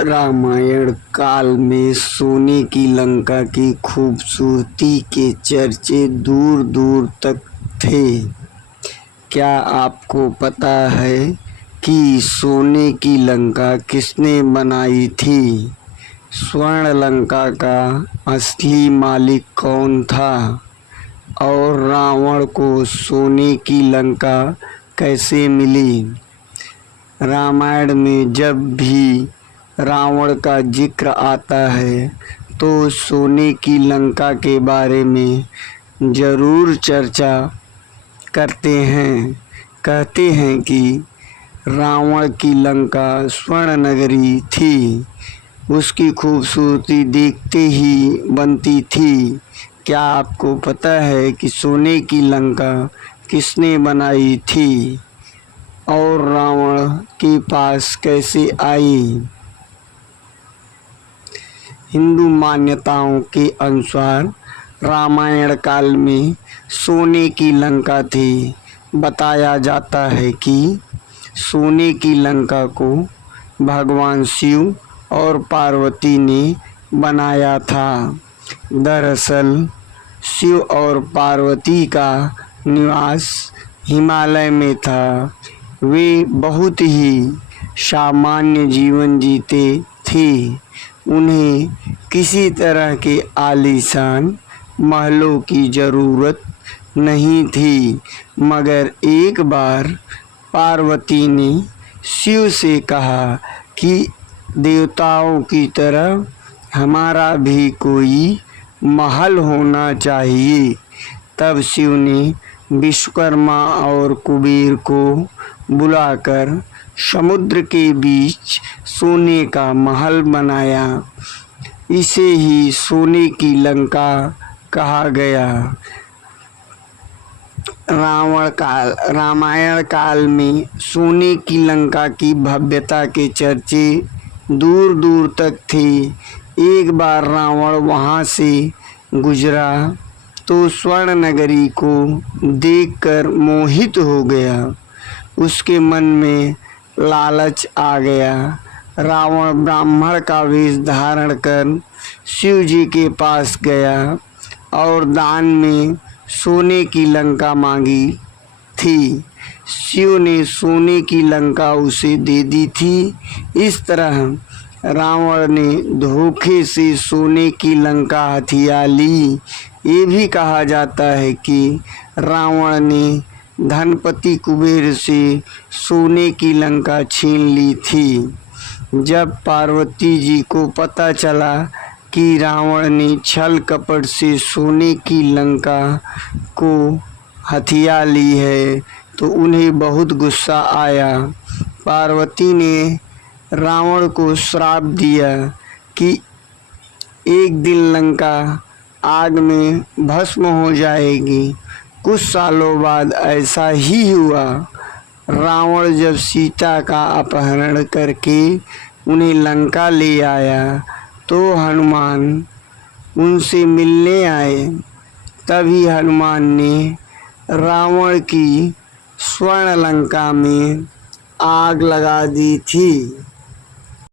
रामायण काल में सोने की लंका की खूबसूरती के चर्चे दूर दूर तक थे। क्या आपको पता है कि सोने की लंका किसने बनाई थी? स्वर्ण लंका का असली मालिक कौन था? और रावण को सोने की लंका कैसे मिली? रामायण में जब भी रावण का जिक्र आता है तो सोने की लंका के बारे में ज़रूर चर्चा करते हैं। कहते हैं कि रावण की लंका स्वर्ण नगरी थी, उसकी खूबसूरती देखते ही बनती थी। क्या आपको पता है कि सोने की लंका किसने बनाई थी और रावण के पास कैसे आई? हिंदू मान्यताओं के अनुसार रामायण काल में सोने की लंका थी। बताया जाता है कि सोने की लंका को भगवान शिव और पार्वती ने बनाया था। दरअसल शिव और पार्वती का निवास हिमालय में था। वे बहुत ही सामान्य जीवन जीते थे। उन्हें किसी तरह के आलीशान महलों की ज़रूरत नहीं थी। मगर एक बार पार्वती ने शिव से कहा कि देवताओं की तरह हमारा भी कोई महल होना चाहिए। तब शिव ने विश्वकर्मा और कुबेर को बुलाकर समुद्र के बीच सोने का महल बनाया। इसे ही सोने की लंका कहा गया। रामायण काल में सोने की लंका की भव्यता के चर्चे दूर दूर तक थे। एक बार रावण वहां से गुजरा तो स्वर्ण नगरी को देखकर मोहित हो गया। उसके मन में लालच आ गया। रावण ब्राह्मण का वेश धारण कर शिव जी के पास गया और दान में सोने की लंका मांगी थी। शिव ने सोने की लंका उसे दे दी थी। इस तरह रावण ने धोखे से सोने की लंका हथिया ली। ये भी कहा जाता है कि रावण ने धनपति कुबेर से सोने की लंका छीन ली थी। जब पार्वती जी को पता चला कि रावण ने छल कपट से सोने की लंका को हथिया ली है तो उन्हें बहुत गुस्सा आया। पार्वती ने रावण को श्राप दिया कि एक दिन लंका आग में भस्म हो जाएगी। कुछ सालों बाद ऐसा ही हुआ। रावण जब सीता का अपहरण करके उन्हें लंका ले आया तो हनुमान उनसे मिलने आए। तभी हनुमान ने रावण की स्वर्ण लंका में आग लगा दी थी।